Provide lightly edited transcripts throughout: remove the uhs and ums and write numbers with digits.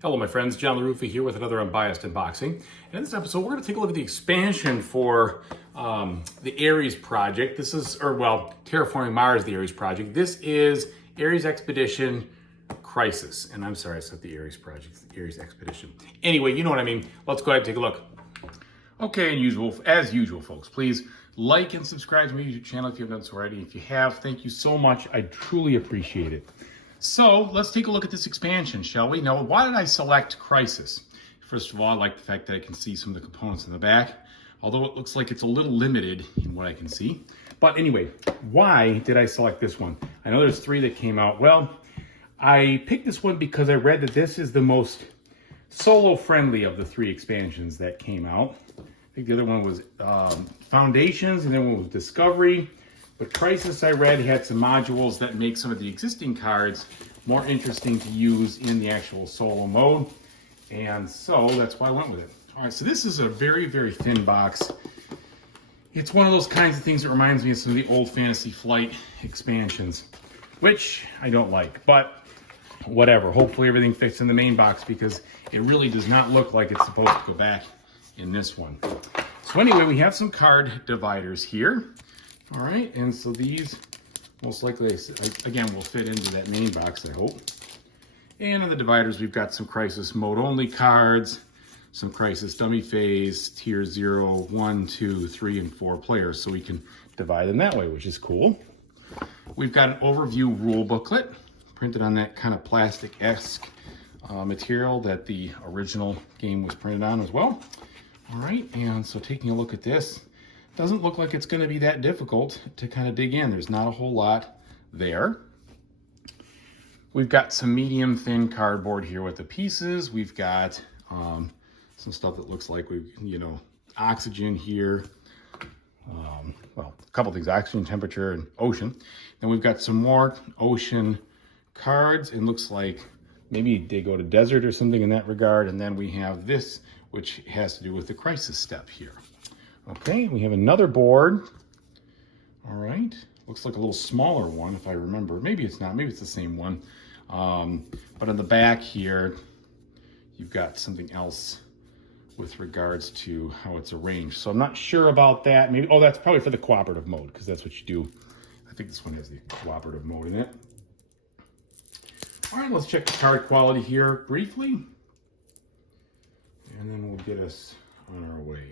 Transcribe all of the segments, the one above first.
Hello my friends, John LaRuffa here with another Unbiased unboxing. And in this episode we're going to take a look at the expansion for the Ares project. This is, Terraforming Mars, the Ares project. This is Ares Expedition Crisis. And I'm sorry, I said the Ares project, the Ares Expedition. Anyway, you know what I mean. Let's go ahead and take a look. Okay, as usual folks, please like and subscribe to my YouTube channel if you haven't done so already. If you have, thank you so much. I truly appreciate it. So let's take a look at this expansion, shall we? Now, why did I select Crisis? First of all, I like the fact that I can see some of the components in the back, although it looks like it's a little limited in what I can see. But anyway, why did I select this one? I know there's 3 that came out. Well, I picked this one because I read that this is the most solo-friendly of the 3 expansions that came out. I think the other one was Foundations, and then one was Discovery. But Crisis, I read, had some modules that make some of the existing cards more interesting to use in the actual solo mode. And so that's why I went with it. All right, so this is a very, very thin box. It's one of those kinds of things that reminds me of some of the old Fantasy Flight expansions, which I don't like, but whatever. Hopefully everything fits in the main box because it really does not look like it's supposed to go back in this one. So anyway, we have some card dividers here. All right, and so these most likely, again, will fit into that main box, I hope. And on the dividers, we've got some Crisis mode only cards, some Crisis dummy phase, tier 0, 1, 2, 3, and 4 players, so we can divide them that way, which is cool. We've got an overview rule booklet printed on that kind of plastic-esque material that the original game was printed on as well. All right, and so taking a look at this, doesn't look like it's going to be that difficult to kind of dig in. There's not a whole lot there. We've got some medium thin cardboard here with the pieces. We've got some stuff that looks like oxygen here. Well, a couple things, oxygen, temperature, and ocean. Then we've got some more ocean cards. It looks like maybe they go to desert or something in that regard. And then we have this, which has to do with the Crisis step here. Okay, we have another board. All right, looks like a little smaller one if I remember. Maybe it's not, maybe it's the same one. But on the back here, you've got something else with regards to how it's arranged. So I'm not sure about that. Maybe, oh, that's probably for the cooperative mode because that's what you do. I think this one has the cooperative mode in it. All right, let's check the card quality here briefly. And then we'll get us on our way.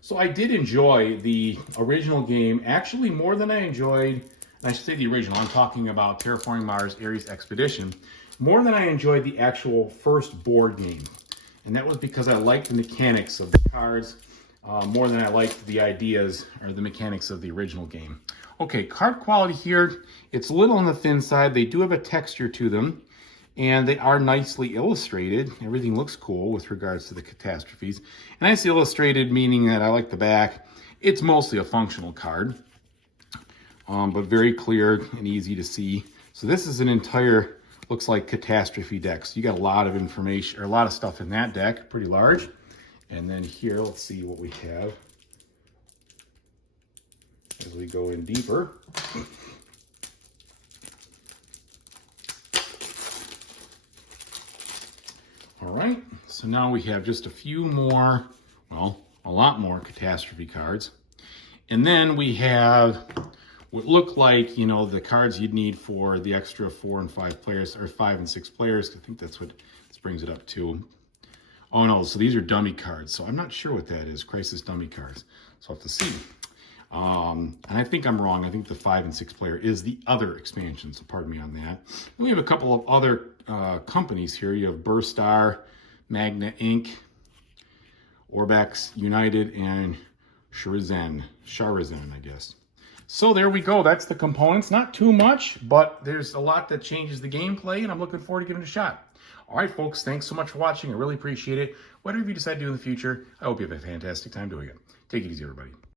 So I did enjoy the original game, actually more than I enjoyed, and I should say the original, I'm talking about Terraforming Mars Ares Expedition, more than I enjoyed the actual first board game. And that was because I liked the mechanics of the cards more than I liked the ideas or the mechanics of the original game. Okay, card quality here, it's a little on the thin side. They do have a texture to them, and they are nicely illustrated. Everything looks cool with regards to the catastrophes. And I say illustrated, meaning that I like the back. It's mostly a functional card, but very clear and easy to see. So this is an entire, looks like catastrophe deck. So you got a lot of information, or a lot of stuff in that deck, pretty large. And then here, let's see what we have as we go in deeper. All right, so now we have just a few more, well, a lot more catastrophe cards. And then we have what look like, the cards you'd need for the extra 4 and 5 players, or 5 and 6 players. I think that's what this brings it up to. Oh no, so these are dummy cards. So I'm not sure what that is, Crisis dummy cards. So I'll have to see. And I think I'm wrong. I think the 5 and 6 player is the other expansion, so pardon me on that. And we have a couple of other companies here. You have Burstar, Magna Inc., Orbex United, and Sharizen, I guess. So there we go. That's the components. Not too much, but there's a lot that changes the gameplay, and I'm looking forward to giving it a shot. All right, folks, thanks so much for watching. I really appreciate it. Whatever you decide to do in the future, I hope you have a fantastic time doing it. Take it easy, everybody.